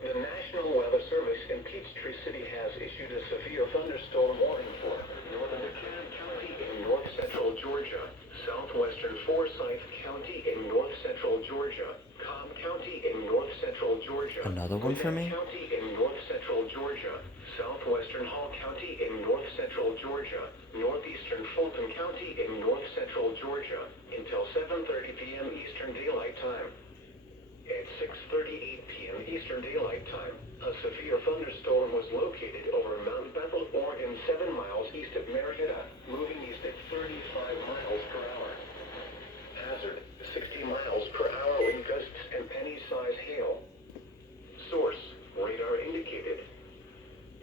The National Weather Service in Peachtree City has issued a severe thunderstorm warning for northern DeKalb County in north central Georgia, southwestern Forsyth County in north central Georgia, Cobb County in north central Georgia, Another one for me? County in north central Georgia, southwestern Hall County in north central Georgia, northeastern Fulton County in north central Georgia, until 7:30 p.m. Eastern Daylight Time. At 6:38 p.m. Eastern Daylight Time, a severe thunderstorm was located over Mount Bethel, Oregon, 7 miles east of Marietta, moving east at 35 miles per hour. Hazard, 60 miles per hour wind gusts and penny-size hail. Source, radar indicated.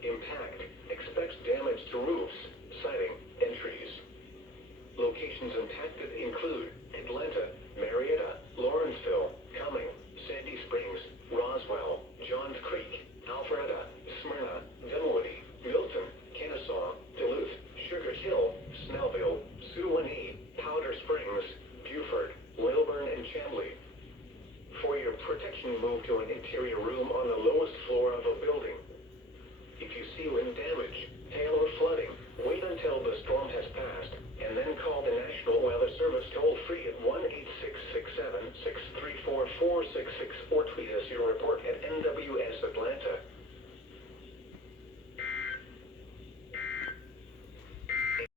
Impact, expects damage to roofs, siding, and trees. Locations impacted include Atlanta, Marietta, Lawrenceville, Cumming, Sandy Springs, Roswell, Johns Creek, Alpharetta, Smyrna, Dunwoody, Milton, Kennesaw, Duluth, Sugars Hill, Snellville, Suwanee, Powder Springs, Buford, Lilburn, and Chamblee. For your protection, move to an interior room on the lowest floor of a building. If you see wind damage, hail, or flooding, wait until the storm has passed, and then call the National Weather Service toll-free at 1-866-7-634-4666 or tweet us your report at NWS Atlanta.